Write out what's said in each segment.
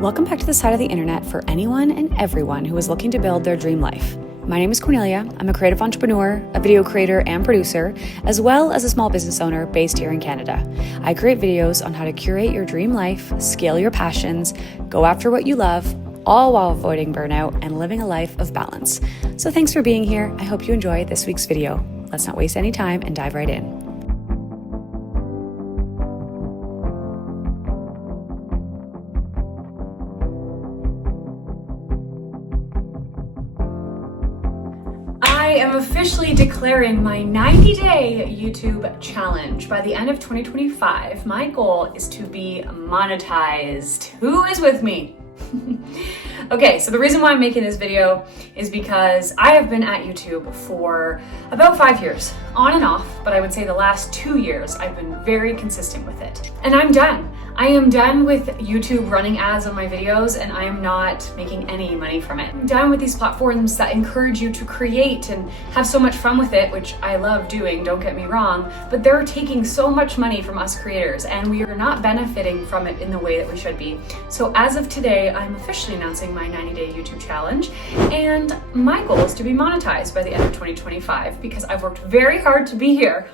Welcome back to the side of the internet for anyone and everyone who is looking to build their dream life. My name is Cornelia. I'm a creative entrepreneur, a video creator and producer, as well as a small business owner based here in Canada. I create videos on how to curate your dream life, scale your passions, go after what you love, all while avoiding burnout and living a life of balance. So thanks for being here. I hope you enjoy this week's video. Let's not waste any time and dive right in. I am officially declaring my 90-day YouTube challenge. By the end of 2025, my goal is to be monetized. Who is with me? Okay, so the reason why I'm making this video is because I have been at YouTube for about 5 years, on and off, but I would say the last 2 years I've been very consistent with it. And I'm done. I am done with YouTube running ads on my videos, and I am not making any money from it. I'm done with these platforms that encourage you to create and have so much fun with it, which I love doing, don't get me wrong, but they're taking so much money from us creators, and we are not benefiting from it in the way that we should be. So as of today, I'm officially announcing my 90-day YouTube challenge, and my goal is to be monetized by the end of 2025 because I've worked very hard to be here.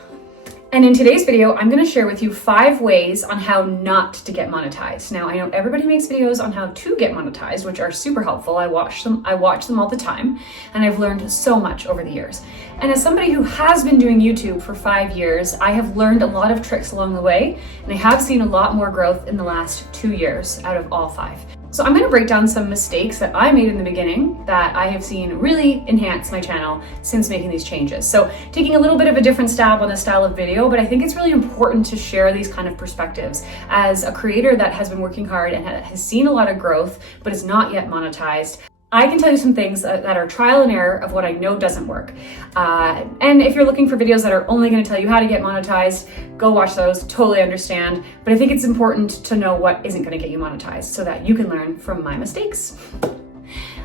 And in today's video, I'm going to share with you 5 ways on how not to get monetized. Now, I know everybody makes videos on how to get monetized, which are super helpful. I watch them all the time, and I've learned so much over the years. And as somebody who has been doing YouTube for 5 years, I have learned a lot of tricks along the way, and I have seen a lot more growth in the last 2 years out of all 5. So I'm going to break down some mistakes that I made in the beginning that I have seen really enhance my channel since making these changes. So taking a little bit of a different stab on this style of video, but I think it's really important to share these kind of perspectives as a creator that has been working hard and has seen a lot of growth, but is not yet monetized. I can tell you some things that are trial and error of what I know doesn't work. And if you're looking for videos that are only going to tell you how to get monetized, go watch those, totally understand. But I think it's important to know what isn't going to get you monetized so that you can learn from my mistakes.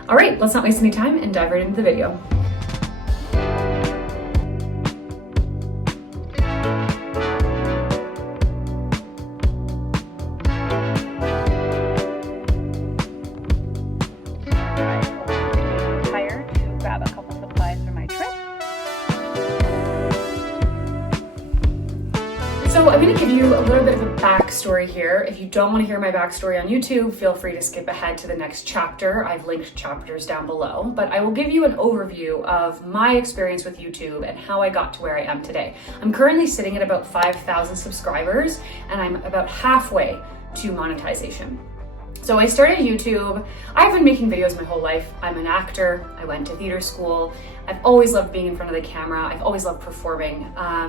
All right, let's not waste any time and dive right into the video. So I'm going to give you a little bit of a backstory here. If you don't want to hear my backstory on YouTube, feel free to skip ahead to the next chapter. I've linked chapters down below, but I will give you an overview of my experience with YouTube and how I got to where I am today. I'm currently sitting at about 5,000 subscribers, and I'm about halfway to monetization. So I started YouTube. I've been making videos my whole life. I'm an actor. I went to theater school. I've always loved being in front of the camera. I've always loved performing.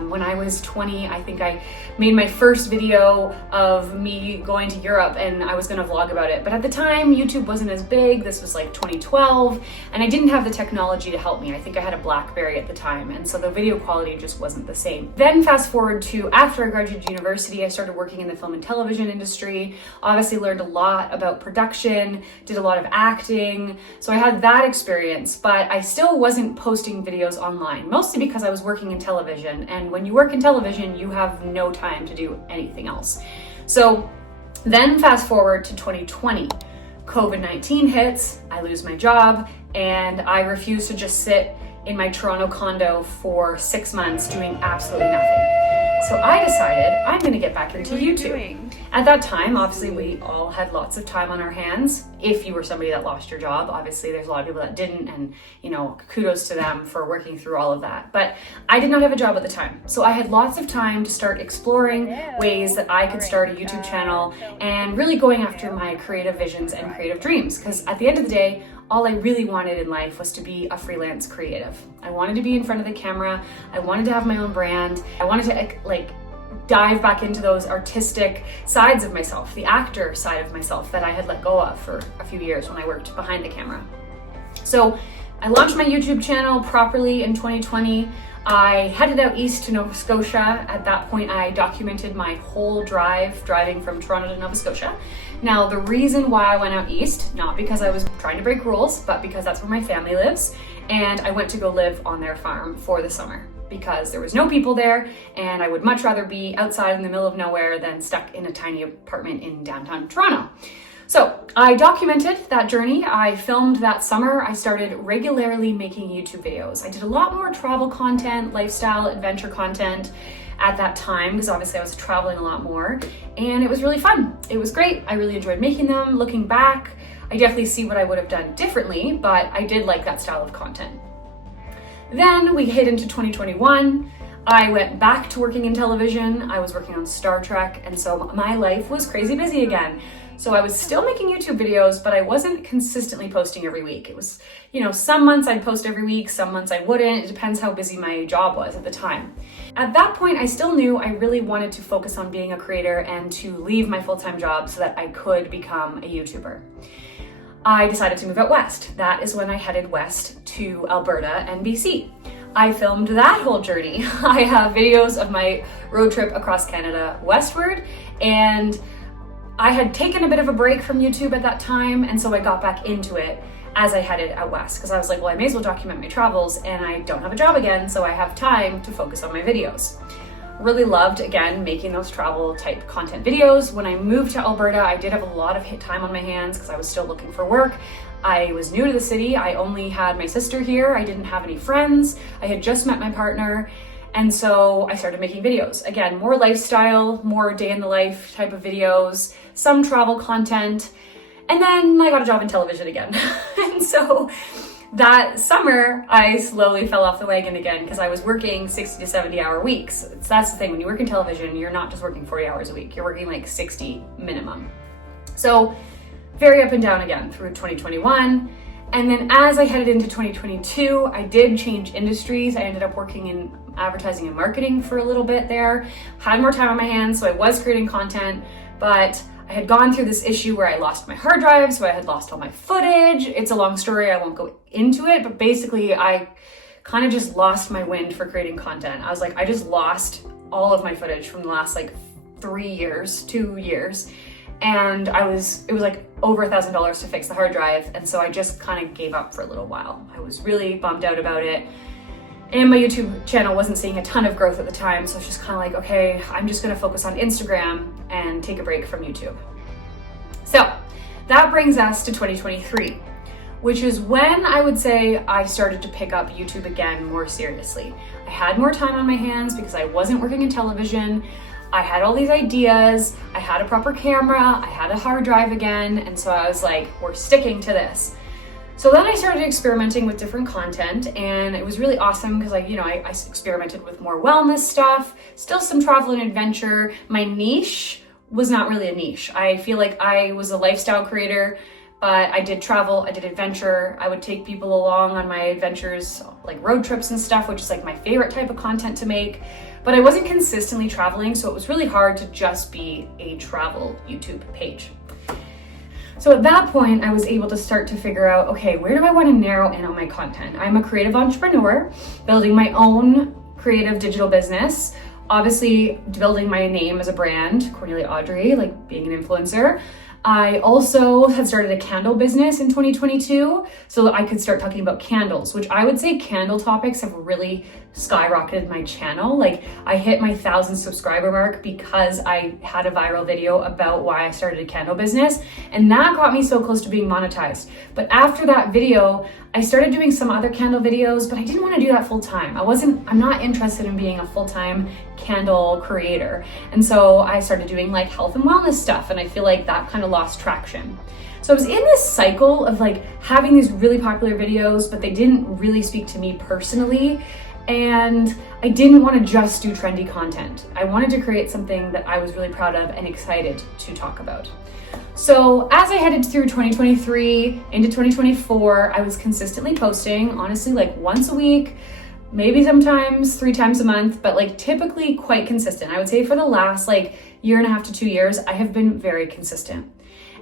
When I was 20, I think I made my first video of me going to Europe, and I was gonna vlog about it. But at the time, YouTube wasn't as big. This was like 2012, and I didn't have the technology to help me. I think I had a BlackBerry at the time, and so the video quality just wasn't the same. Then fast forward to after I graduated university, I started working in the film and television industry. Obviously learned a lot about production, did a lot of acting. So I had that experience, but I still wasn't posting videos online, mostly because I was working in television. And when you work in television, you have no time to do anything else. So then fast forward to 2020, COVID-19 hits, I lose my job, and I refuse to just sit in my Toronto condo for 6 months doing absolutely nothing. So I decided I'm going to get back into YouTube. At that time, obviously, we all had lots of time on our hands. If you were somebody that lost your job, obviously there's a lot of people that didn't, and kudos to them for working through all of that. But I did not have a job at the time. So I had lots of time to start exploring ways that I could start a YouTube channel and really going after my creative visions and creative dreams. Because at the end of the day, all I really wanted in life was to be a freelance creative. I wanted to be in front of the camera. I wanted to have my own brand. I wanted to dive back into those artistic sides of myself, the actor side of myself that I had let go of for a few years when I worked behind the camera. So I launched my YouTube channel properly in 2020. I headed out east to Nova Scotia. At that point, I documented my whole driving from Toronto to Nova Scotia. Now, the reason why I went out east, not because I was trying to break rules, but because that's where my family lives, and I went to go live on their farm for the summer because there was no people there, and I would much rather be outside in the middle of nowhere than stuck in a tiny apartment in downtown Toronto. So I documented that journey. I filmed that summer. I started regularly making YouTube videos. I did a lot more travel content, lifestyle, adventure content at that time, because obviously I was traveling a lot more, and it was really fun. It was great. I really enjoyed making them. Looking back, I definitely see what I would have done differently, but I did like that style of content. Then we hit into 2021. I went back to working in television. I was working on Star Trek, and so my life was crazy busy again. So I was still making YouTube videos, but I wasn't consistently posting every week. It was, some months I'd post every week, some months I wouldn't. It depends how busy my job was at the time. At that point, I still knew I really wanted to focus on being a creator and to leave my full-time job so that I could become a YouTuber. I decided to move out west. That is when I headed west to Alberta and BC. I filmed that whole journey. I have videos of my road trip across Canada westward, and I had taken a bit of a break from YouTube at that time, and so I got back into it as I headed out west, because I was like, well, I may as well document my travels, and I don't have a job again, so I have time to focus on my videos. Really loved, again, making those travel type content videos. When I moved to Alberta, I did have a lot of time on my hands because I was still looking for work. I was new to the city. I only had my sister here. I didn't have any friends. I had just met my partner. And so I started making videos. Again, more lifestyle, more day in the life type of videos, some travel content. And then I got a job in television again. And so that summer, I slowly fell off the wagon again because I was working 60 to 70 hour weeks. That's the thing, when you work in television, you're not just working 40 hours a week, you're working like 60 minimum. So very up and down again through 2021. And then as I headed into 2022, I did change industries. I ended up working in advertising and marketing for a little bit there, had more time on my hands, so I was creating content, but I had gone through this issue where I lost my hard drive, so I had lost all my footage. It's a long story, I won't go into it, but basically I kind of just lost my wind for creating content. I was like, I just lost all of my footage from the last like 2 years. And it was like over $1,000 to fix the hard drive. And so I just kind of gave up for a little while. I was really bummed out about it. And my YouTube channel wasn't seeing a ton of growth at the time. So it's just kind of like, okay, I'm just gonna focus on Instagram and take a break from YouTube. So that brings us to 2023, which is when I would say I started to pick up YouTube again more seriously. I had more time on my hands because I wasn't working in television. I had all these ideas, I had a proper camera, I had a hard drive again, and so I was like, we're sticking to this. So then I started experimenting with different content, and it was really awesome because I experimented with more wellness stuff, still some travel and adventure. My niche was not really a niche. I feel like I was a lifestyle creator, but I did travel, I did adventure. I would take people along on my adventures, like road trips and stuff, which is like my favorite type of content to make. But I wasn't consistently traveling, so it was really hard to just be a travel YouTube page. So at that point, I was able to start to figure out, okay, where do I want to narrow in on my content? I'm a creative entrepreneur, building my own creative digital business, obviously building my name as a brand, Cornelia Audrey, like being an influencer. I also had started a candle business in 2022 so that I could start talking about candles, which I would say candle topics have really skyrocketed my channel. Like I hit my 1,000 subscriber mark because I had a viral video about why I started a candle business, and that got me so close to being monetized. But after that video, I started doing some other candle videos, but I didn't want to do that full time. I'm not interested in being a full-time candle creator. And so I started doing like health and wellness stuff, and I feel like that kind of lost traction. So I was in this cycle of like having these really popular videos, but they didn't really speak to me personally. And I didn't want to just do trendy content. I wanted to create something that I was really proud of and excited to talk about. So as I headed through 2023 into 2024, I was consistently posting, honestly, like once a week, maybe sometimes 3 times a month, but like typically quite consistent. I would say for the last like 1.5 to 2 years, I have been very consistent.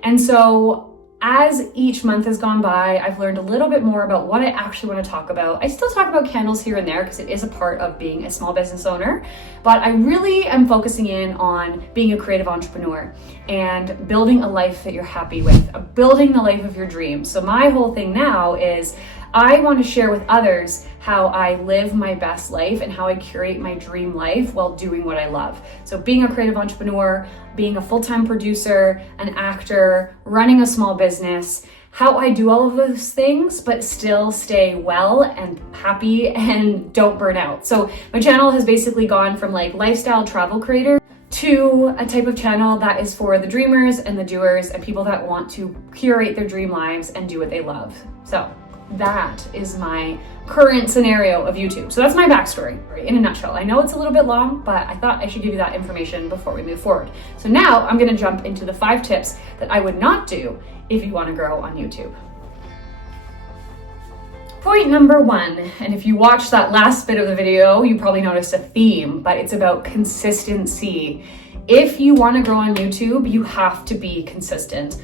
And so as each month has gone by, I've learned a little bit more about what I actually want to talk about. I still talk about candles here and there because it is a part of being a small business owner, but I really am focusing in on being a creative entrepreneur and building a life that you're happy with, building the life of your dreams. So my whole thing now is I want to share with others how I live my best life and how I curate my dream life while doing what I love. So being a creative entrepreneur, being a full-time producer, an actor, running a small business, how I do all of those things, but still stay well and happy and don't burn out. So my channel has basically gone from like lifestyle travel creator to a type of channel that is for the dreamers and the doers and people that want to curate their dream lives and do what they love. So that is my current scenario of YouTube. So that's my backstory in a nutshell. I know it's a little bit long, but I thought I should give you that information before we move forward. So now I'm gonna jump into the 5 tips that I would not do if you wanna grow on YouTube. Point number 1, and if you watched that last bit of the video, you probably noticed a theme, but it's about consistency. If you wanna grow on YouTube, you have to be consistent.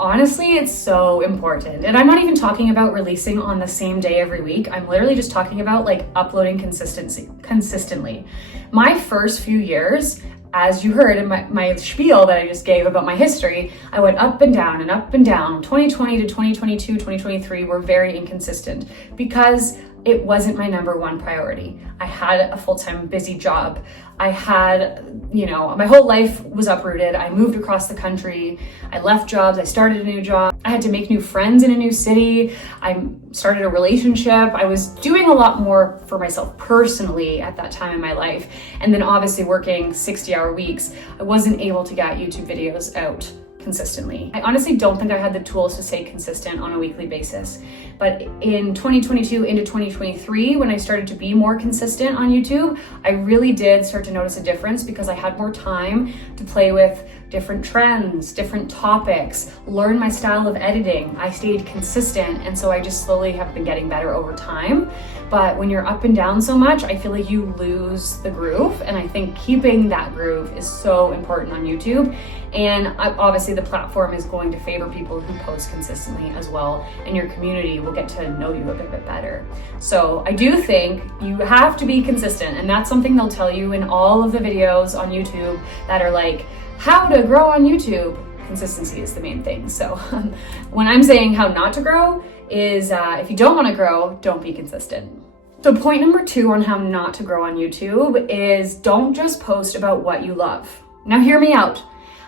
Honestly, it's so important. And I'm not even talking about releasing on the same day every week. I'm literally just talking about like uploading consistently. My first few years, as you heard in my spiel that I just gave about my history, I went up and down and up and down. 2020 to 2022, 2023 were very inconsistent because it wasn't my number 1 priority. I had a full-time busy job. I had, my whole life was uprooted. I moved across the country. I left jobs. I started a new job. I had to make new friends in a new city. I started a relationship. I was doing a lot more for myself personally at that time in my life. And then obviously working 60-hour weeks, I wasn't able to get YouTube videos out consistently. I honestly don't think I had the tools to stay consistent on a weekly basis. But in 2022 into 2023, when I started to be more consistent on YouTube, I really did start to notice a difference because I had more time to play with different trends, different topics, learn my style of editing. I stayed consistent, and so I just slowly have been getting better over time. But when you're up and down so much, I feel like you lose the groove, and I think keeping that groove is so important on YouTube. And obviously the platform is going to favor people who post consistently as well, and your community will get to know you a bit better. So I do think you have to be consistent, and that's something they'll tell you in all of the videos on YouTube that are like, how to grow on YouTube. Consistency is the main thing. So when I'm saying how not to grow is if you don't want to grow, don't be consistent. So point number 2 on how not to grow on YouTube is don't just post about what you love. Now hear me out.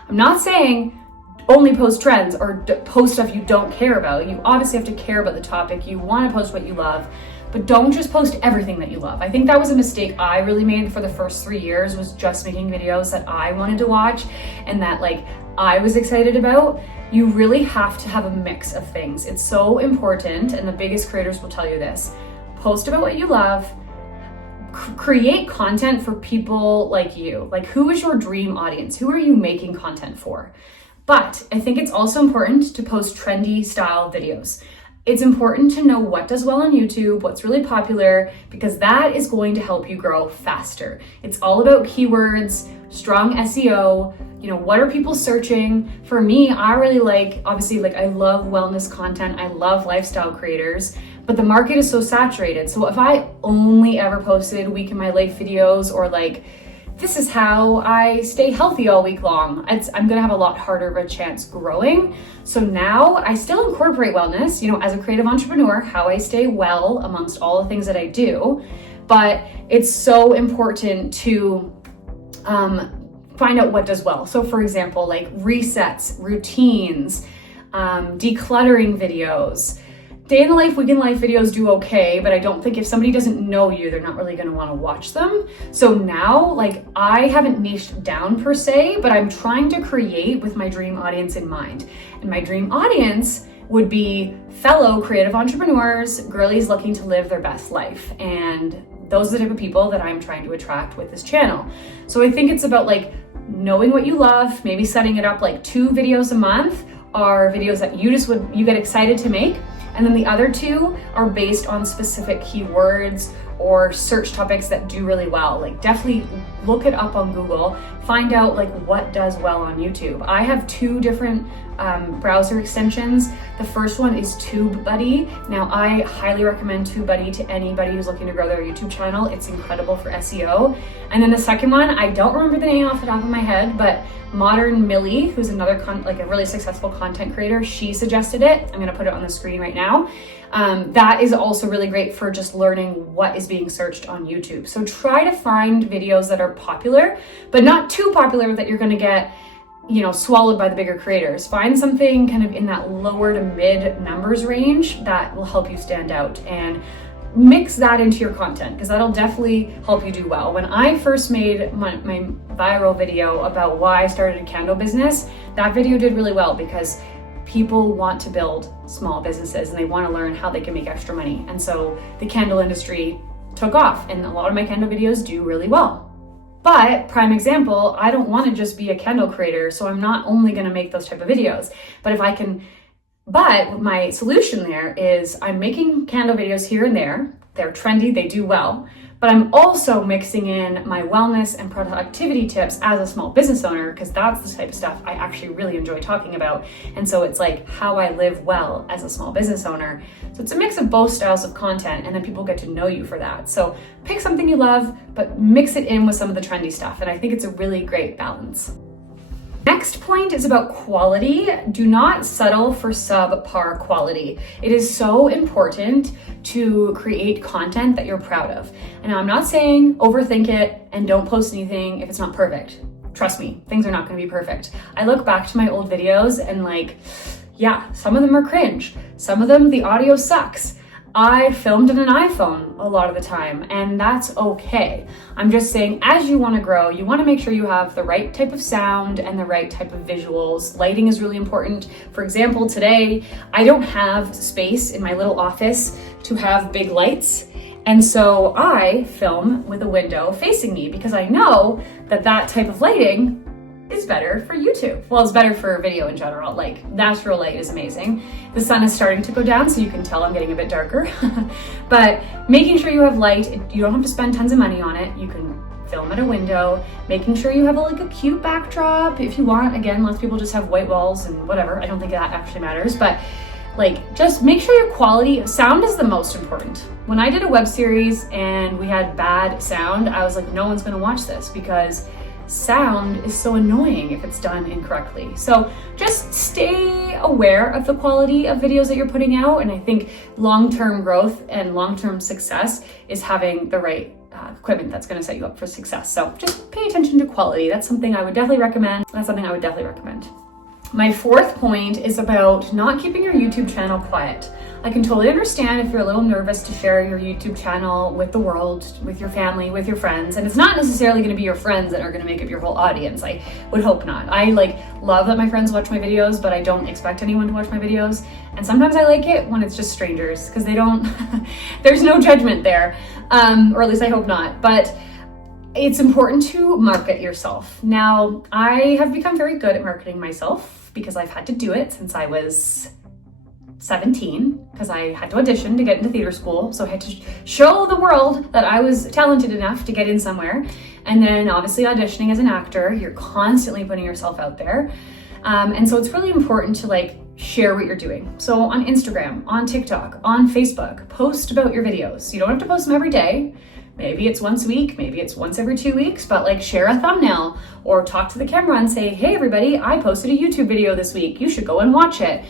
I'm not saying only post trends or post stuff you don't care about. You obviously have to care about the topic. You want to post what you love, but don't just post everything that you love. I think that was a mistake I really made for the first 3 years, was just making videos that I wanted to watch and that like I was excited about. You really have to have a mix of things. It's so important, and the biggest creators will tell you this. Post about what you love, create content for people like you. Like, who is your dream audience? Who are you making content for? But I think it's also important to post trendy style videos. It's important to know what does well on YouTube, what's really popular, because that is going to help you grow faster. It's all about keywords, strong SEO, what are people searching? For me, I really obviously I love wellness content, I love lifestyle creators, but the market is so saturated. So if I only ever posted week in my life videos or this is how I stay healthy all week long, I'm gonna have a lot harder of a chance growing. So now I still incorporate wellness, as a creative entrepreneur, how I stay well amongst all the things that I do, but it's so important to find out what does well. So for example, resets, routines, decluttering videos. Day in the life, week in life videos do okay, but I don't think if somebody doesn't know you, they're not really gonna wanna watch them. So now, I haven't niched down per se, but I'm trying to create with my dream audience in mind. And my dream audience would be fellow creative entrepreneurs, girlies looking to live their best life. And those are the type of people that I'm trying to attract with this channel. So I think it's about knowing what you love, maybe setting it up 2 videos a month are videos that you get excited to make. And then the other 2 are based on specific keywords or search topics that do really well. Definitely look it up on Google, find out what does well on YouTube. I have 2 different browser extensions. The first one is TubeBuddy. Now, I highly recommend TubeBuddy to anybody who's looking to grow their YouTube channel. It's incredible for SEO. And then the second one, I don't remember the name off the top of my head, but Modern Millie, who's another a really successful content creator, she suggested it. I'm gonna put it on the screen right now. That is also really great for just learning what is being searched on YouTube. So try to find videos that are popular, but not too popular that you're gonna get, swallowed by the bigger creators. Find something kind of in that lower to mid numbers range that will help you stand out, and mix that into your content, because that'll definitely help you do well. When I first made my viral video about why I started a candle business, that video did really well because people want to build small businesses and they want to learn how they can make extra money. And so the candle industry took off, and a lot of my candle videos do really well. But prime example, I don't want to just be a candle creator, so I'm not only going to make those type of videos. But my solution there is I'm making candle videos here and there. They're trendy, they do well, but I'm also mixing in my wellness and productivity tips as a small business owner, because that's the type of stuff I actually really enjoy talking about. And so it's like how I live well as a small business owner. So it's a mix of both styles of content, and then people get to know you for that. So pick something you love, but mix it in with some of the trendy stuff. And I think it's a really great balance. Next point is about quality. Do not settle for subpar quality. It is so important to create content that you're proud of. And I'm not saying overthink it and don't post anything if it's not perfect. Trust me, things are not going to be perfect. I look back to my old videos and some of them are cringe. Some of them, the audio sucks. I filmed in an iPhone a lot of the time, and that's okay. I'm just saying, as you want to grow, you want to make sure you have the right type of sound and the right type of visuals. Lighting is really important. For example, today, I don't have space in my little office to have big lights. And so I film with a window facing me because I know that that type of lighting is better for YouTube. Well, it's better for video in general. Like, natural light is amazing. The sun is starting to go down, so you can tell I'm getting a bit darker. But making sure you have light, you don't have to spend tons of money on it. You can film at a window, making sure you have a cute backdrop if you want. Again, lots of people just have white walls and whatever. I don't think that actually matters, but just make sure your quality, sound is the most important. When I did a web series and we had bad sound, I was like, no one's gonna watch this because sound is so annoying if it's done incorrectly. So just stay aware of the quality of videos that you're putting out. And I think long-term growth and long-term success is having the right equipment that's going to set you up for success. So just pay attention to quality. That's something I would definitely recommend. My fourth point is about not keeping your YouTube channel quiet. I can totally understand if you're a little nervous to share your YouTube channel with the world, with your family, with your friends. And it's not necessarily going to be your friends that are going to make up your whole audience. I would hope not. I love that my friends watch my videos, but I don't expect anyone to watch my videos. And sometimes I like it when it's just strangers because they don't, there's no judgment there. Or at least I hope not. But it's important to market yourself. Now, I have become very good at marketing myself because I've had to do it since I was 17, because I had to audition to get into theater school. So I had to show the world that I was talented enough to get in somewhere. And then obviously auditioning as an actor, you're constantly putting yourself out there. And so it's really important to share what you're doing. So on Instagram, on TikTok, on Facebook, post about your videos. You don't have to post them every day. Maybe it's once a week, maybe it's once every 2 weeks, but share a thumbnail or talk to the camera and say, hey everybody, I posted a YouTube video this week. You should go and watch it.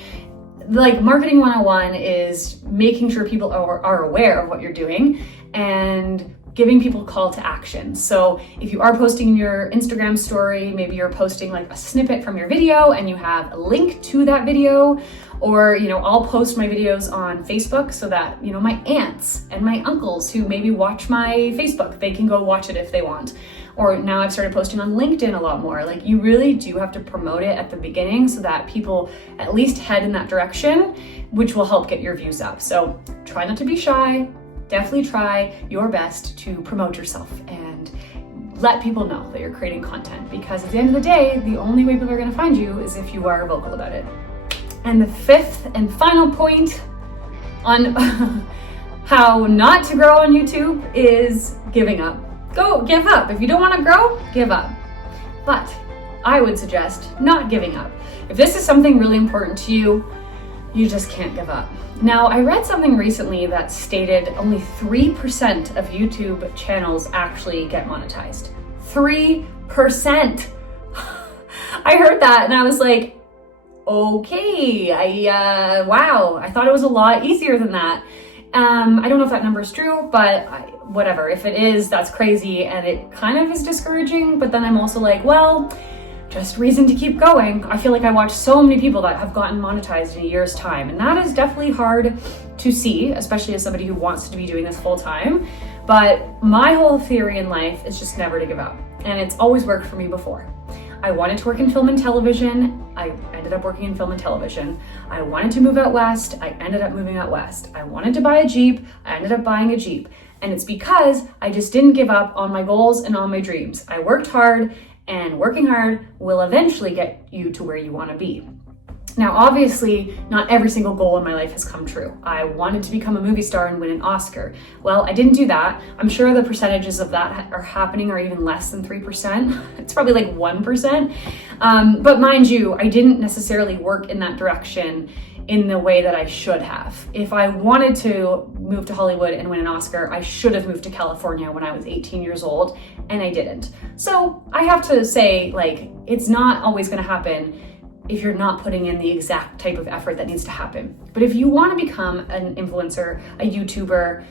Marketing 101 is making sure people are aware of what you're doing and giving people call to action. So if you are posting your Instagram story, maybe you're posting a snippet from your video and you have a link to that video, or, I'll post my videos on Facebook so that, my aunts and my uncles who maybe watch my Facebook, they can go watch it if they want. Or now I've started posting on LinkedIn a lot more. You really do have to promote it at the beginning so that people at least head in that direction, which will help get your views up. So try not to be shy. Definitely try your best to promote yourself and let people know that you're creating content, because at the end of the day, the only way people are going to find you is if you are vocal about it. And the fifth and final point on how not to grow on YouTube is giving up. Go give up. If you don't want to grow, give up. But I would suggest not giving up. If this is something really important to you, you just can't give up. Now, I read something recently that stated only 3% of YouTube channels actually get monetized. 3%. I heard that and I was like, okay, wow, I thought it was a lot easier than that. I don't know if that number is true, but whatever. If it is, that's crazy and it kind of is discouraging, but then I'm also like, well, just reason to keep going. I feel like I watch so many people that have gotten monetized in a year's time, and that is definitely hard to see, especially as somebody who wants to be doing this full time. But my whole theory in life is just never to give up, and it's always worked for me before. I wanted to work in film and television. I ended up working in film and television. I wanted to move out west. I ended up moving out west. I wanted to buy a Jeep. I ended up buying a Jeep. And it's because I just didn't give up on my goals and on my dreams. I worked hard, and working hard will eventually get you to where you want to be. Now, obviously, not every single goal in my life has come true. I wanted to become a movie star and win an Oscar. Well, I didn't do that. I'm sure the percentages of that are happening are even less than 3%. It's probably like 1%. But mind you, I didn't necessarily work in that direction in the way that I should have. If I wanted to move to Hollywood and win an Oscar, I should have moved to California when I was 18 years old, and I didn't. So I have to say, like, it's not always going to happen if you're not putting in the exact type of effort that needs to happen. But if you want to become an influencer, a YouTuber,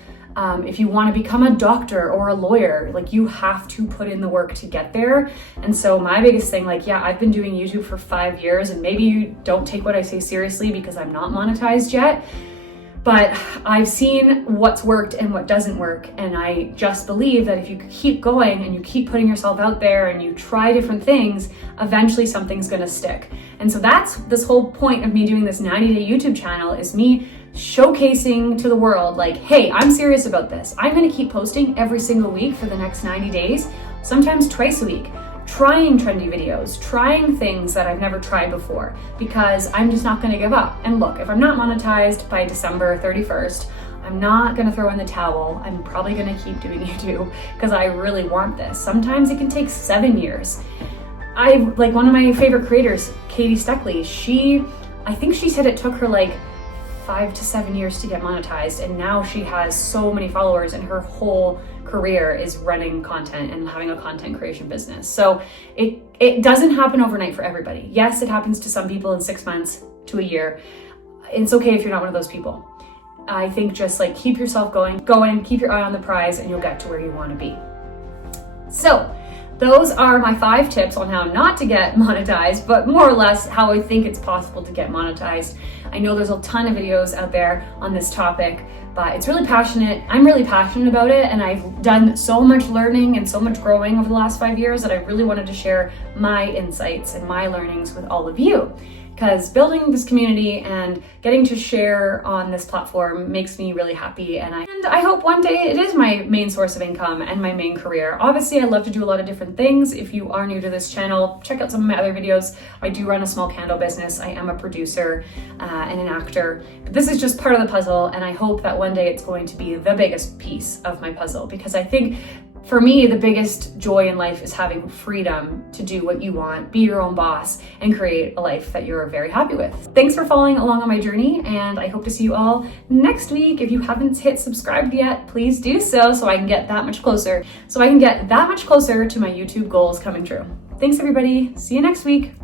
if you want to become a doctor or a lawyer, like, you have to put in the work to get there. And so my biggest thing, like, yeah, I've been doing YouTube for 5 years, and maybe you don't take what I say seriously because I'm not monetized yet, but I've seen what's worked and what doesn't work. And I just believe that if you keep going and you keep putting yourself out there and you try different things, eventually something's gonna stick. And so that's this whole point of me doing this 90-day YouTube channel, is me showcasing to the world, like, hey, I'm serious about this. I'm gonna keep posting every single week for the next 90 days, sometimes twice a week, trying trendy videos, trying things that I've never tried before, because I'm just not gonna give up. And look, if I'm not monetized by December 31st, I'm not gonna throw in the towel. I'm probably gonna keep doing YouTube because I really want this. Sometimes it can take 7 years. Like, one of my favorite creators, Katie Steckley, I think she said it took her like 5 to 7 years to get monetized, and now she has so many followers, and her whole career is running content and having a content creation business. So it doesn't happen overnight for everybody. Yes, it happens to some people in 6 months to a year. It's okay if you're not one of those people. I think just like keep yourself going, keep your eye on the prize, and you'll get to where you want to be. So those are my 5 tips on how not to get monetized, but more or less how I think it's possible to get monetized. I know there's a ton of videos out there on this topic, but it's really passionate. I'm really passionate about it, and I've done so much learning and so much growing over the last 5 years that I really wanted to share my insights and my learnings with all of you. Because building this community and getting to share on this platform makes me really happy, and I hope one day it is my main source of income and my main career. Obviously, I love to do a lot of different things. If you are new to this channel, check out some of my other videos. I do run a small candle business. I am a producer and an actor, but this is just part of the puzzle, and I hope that one day it's going to be the biggest piece of my puzzle, because I think for me, the biggest joy in life is having freedom to do what you want, be your own boss, and create a life that you're very happy with. Thanks for following along on my journey, and I hope to see you all next week. If you haven't hit subscribe yet, please do so I can get that much closer. So I can get that much closer to my YouTube goals coming true. Thanks, everybody. See you next week.